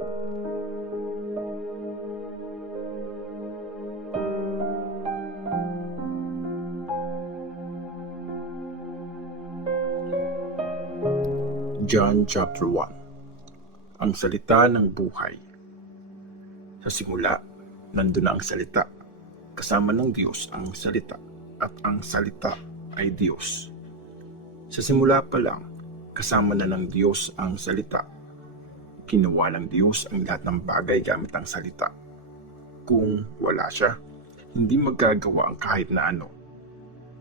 John chapter 1. Ang salita ng buhay. Sa simula, nandun na ang salita. Kasama ng Diyos ang salita, at ang salita ay Diyos. Sa simula pa lang, kasama na ng Diyos ang salita. Ginawa ng Diyos ang lahat ng bagay gamit ang salita. Kung wala siya, hindi magagawa ang kahit na ano.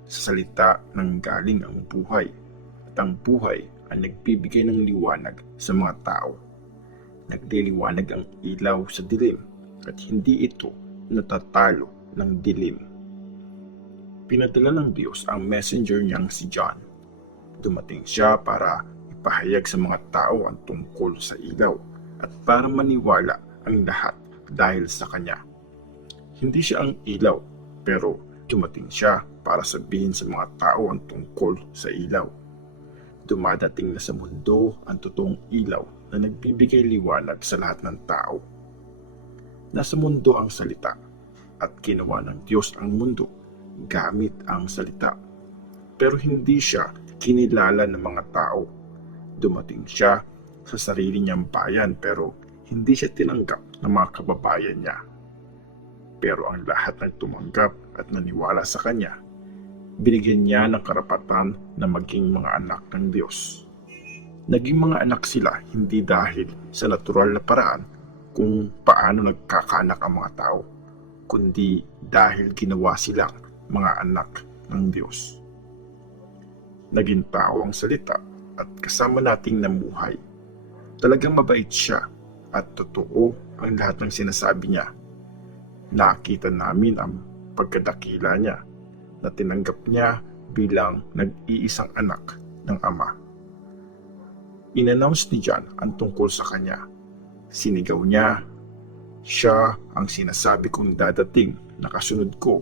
Sa salita nanggaling ang buhay, at ang buhay ang nagbibigay ng liwanag sa mga tao. Nagliliwanag ang ilaw sa dilim at hindi ito natatalo ng dilim. Pinadala ng Diyos ang messenger niyang si John. Dumating siya para ipahayag sa mga tao ang tungkol sa ilaw at para maniwala ang lahat dahil sa kanya. Hindi siya ang ilaw, pero dumating siya para sabihin sa mga tao ang tungkol sa ilaw. Dumadating na sa mundo ang totoong ilaw na nagbibigay liwanag sa lahat ng tao. Nasa mundo ang salita at ginawa ng Diyos ang mundo gamit ang salita. Pero hindi siya kinilala ng mga tao. Dumating siya sa sarili niyang bayan pero hindi siya tinanggap ng mga kababayan niya. Pero ang lahat ng tumanggap at naniwala sa kanya, binigyan niya ng karapatan na maging mga anak ng Diyos. Naging mga anak sila hindi dahil sa natural na paraan kung paano nagkakaanak ang mga tao, kundi dahil ginawa silang mga anak ng Diyos. Naging tao ang salita at kasama nating namuhay. Talagang mabait siya at totoo ang lahat ng sinasabi niya. Nakita namin ang pagkadakila niya na tinanggap niya bilang nag-iisang anak ng Ama. In-announce ni John ang tungkol sa kanya. Sinigaw niya, siya ang sinasabi kong dadating na kasunod ko.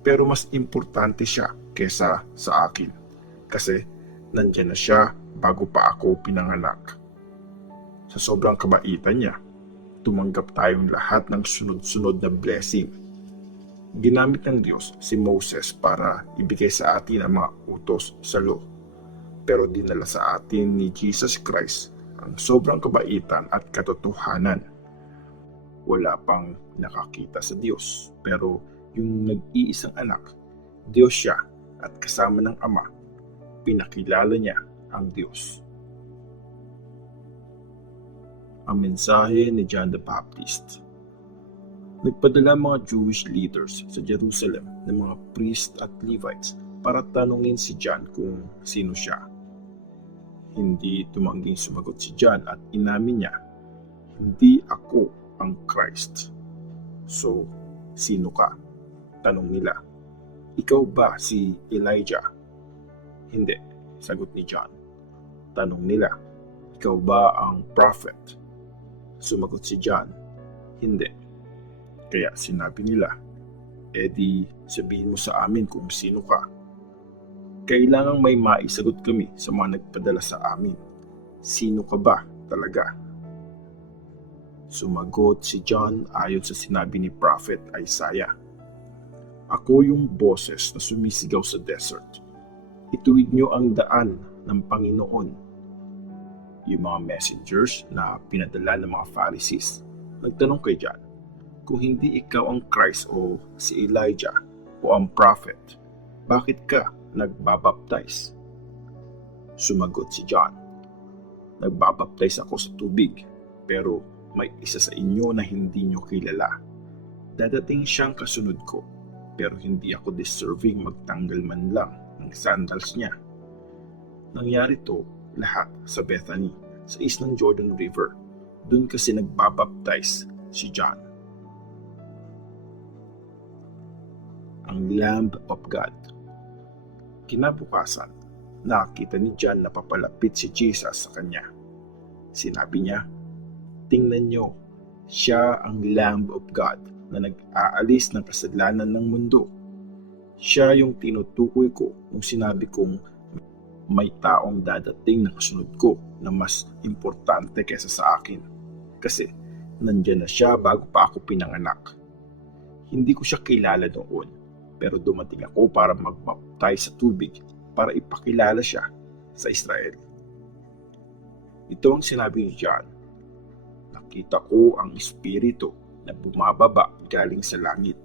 Pero mas importante siya kesa sa akin kasi nandyan na siya bago pa ako pinanganak. Sa sobrang kabaitan niya, tumanggap tayong lahat ng sunod-sunod na blessing. Ginamit ng Diyos si Moses para ibigay sa atin ang mga utos sa law. Pero dinala sa atin ni Jesus Christ ang sobrang kabaitan at katotohanan. Wala pang nakakita sa Diyos, pero yung nag-iisang anak, Diyos siya at kasama ng Ama, pinakilala niya ang Diyos. Ang mensahe ni John the Baptist. Nagpadala mga Jewish leaders sa Jerusalem ng mga priest at Levites para tanungin si John kung sino siya. Hindi tumangging sumagot si John at inamin niya, "Hindi ako ang Christ." "So, sino ka?" tanong nila. "Ikaw ba si Elijah?" "Hindi," sagot ni John. Tanong nila, "Ikaw ba ang prophet?" Sumagot si John, "Hindi." Kaya sinabi nila, "Di sabihin mo sa amin kung sino ka." Kailangang may maisagot kami sa mga nagpadala sa amin. "Sino ka ba talaga?" Sumagot si John ayon sa sinabi ni Prophet Isaiah, "Ako yung boses na sumisigaw sa desert. Ituwid niyo ang daan ng Panginoon." Yung mga messengers na pinadala ng mga Pharisees nagtanong kay John, kung hindi ikaw ang Christ o si Elijah o ang prophet, bakit ka nagbabaptize? Sumagot si John, "Nagbabaptize ako sa tubig, pero may isa sa inyo na hindi nyo kilala. Dadating siyang kasunod ko, pero hindi ako deserving magtanggal man lang ng sandals niya." Nangyari to lahat sa Bethany, sa islang Jordan River. Doon kasi nagbabaptize si John. Ang Lamb of God. Kinabukasan, nakita ni John na papalapit si Jesus sa kanya. Sinabi niya, "Tingnan niyo, siya ang Lamb of God na nag-aalis ng kasalanan ng mundo. Siya yung tinutukoy ko nung sinabi kong may taong dadating na kasunod ko na mas importante kaysa sa akin. kasi nandyan na siya bago pa ako pinanganak. Hindi ko siya kilala noon, pero dumating ako para magbaptize sa tubig para ipakilala siya sa Israel. Ito ang sinabi ni John. Nakita ko ang Espiritu na bumababa galing sa langit,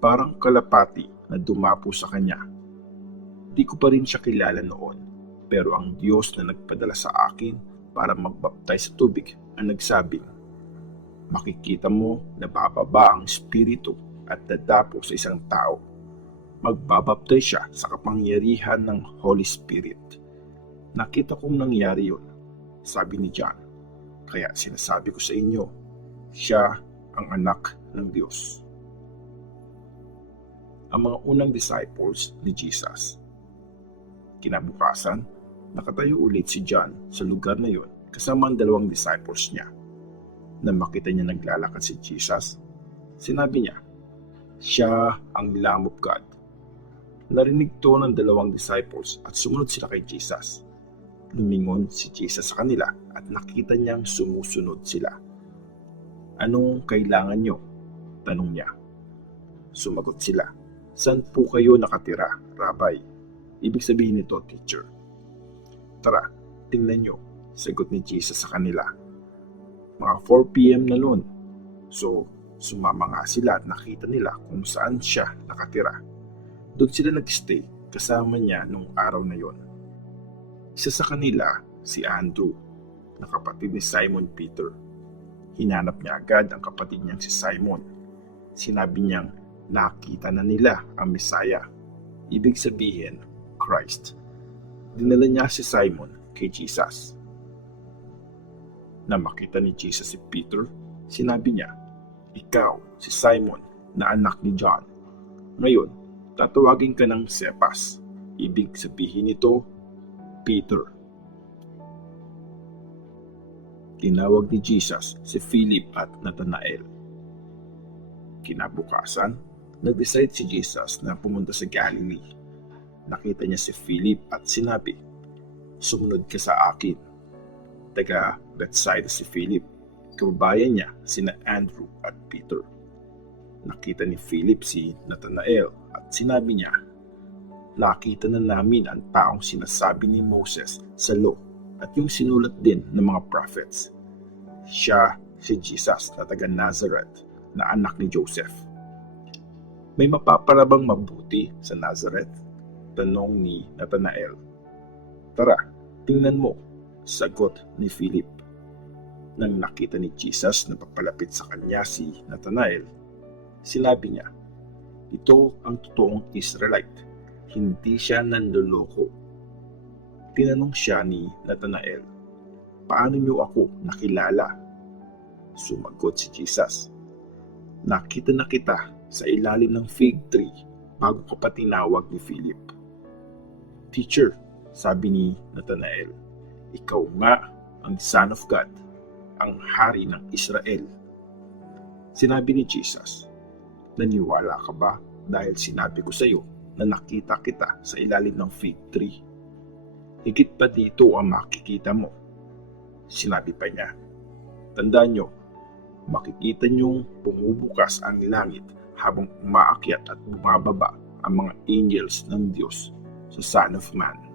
parang kalapati na dumapo sa kanya. Di ko pa rin siya kilala noon, pero ang Diyos na nagpadala sa akin para magbaptize sa tubig ang nagsabing, makikita mo na bababa ang Espiritu at dadapo sa isang tao. Magbabaptize siya sa kapangyarihan ng Holy Spirit. Nakita kong nangyari yun, sabi ni John. Kaya sinasabi ko sa inyo, siya ang anak ng Diyos. Ang mga unang disciples ni Jesus. Kinabukasan, nakatayo ulit si John sa lugar na yun kasama ang 2 disciples niya. Nang makita niya naglalakad si Jesus, sinabi niya, siya ang Lamb of God. Narinig to ng 2 disciples at sumunod sila kay Jesus. Lumingon si Jesus sa kanila at nakita niyang sumusunod sila. Anong kailangan niyo? Tanong niya. Sumagot sila, saan po kayo nakatira, Rabbi? Ibig sabihin nito, teacher. Tara, tingnan niyo, sagot ni Jesus sa kanila. Mga 4 p.m. na noon. So, sumama nga sila at nakita nila kung saan siya nakatira. Doon sila nagstay kasama niya nung araw na yon. Isa sa kanila, si Andrew, na kapatid ni Simon Peter. Hinanap niya agad ang kapatid niyang si Simon. Sinabi niyang nakita na nila ang Messiah, ibig sabihin, Christ. Dinala niya si Simon kay Jesus. Nang makita ni Jesus si Peter, sinabi niya, ikaw si Simon na anak ni John. Ngayon, tatawagin ka ng Cephas. Ibig sabihin nito, Peter. Tinawag ni Jesus si Philip at Nathanael. Kinabukasan, nag-decide si Jesus na pumunta sa Galilee. Nakita niya si Philip at sinabi, sumunod ka sa akin. Taga Bethsaida si Philip. Kababayan niya sina Andrew at Peter. Nakita ni Philip si Nathanael at sinabi niya, nakita na namin ang taong sinasabi ni Moses sa law at yung sinulat din ng mga prophets. Siya si Jesus na taga Nazareth na anak ni Joseph. May mapaparabang mabuti sa Nazareth? Tanong ni Nathanael. Tara, tingnan mo, sagot ni Philip. Nang nakita ni Jesus na papalapit sa kanya si Nathanael, sinabi niya, ito ang totoong Israelite. Hindi siya nanloloko. Tinanong siya ni Nathanael, paano niyo ako nakilala? Sumagot si Jesus, nakita na kita sa ilalim ng fig tree bago ka pa tinawag ni Philip. Teacher, sabi ni Nathanael, ikaw nga ang Son of God, ang Hari ng Israel. Sinabi ni Jesus, naniwala ka ba dahil sinabi ko sa iyo na nakita kita sa ilalim ng fig tree? Higit pa dito ang makikita mo. Sinabi pa niya, tandaan niyo, makikita niyong bumubukas ang langit habang umaakyat at bumababa ang mga angels ng Diyos sa Son of Man.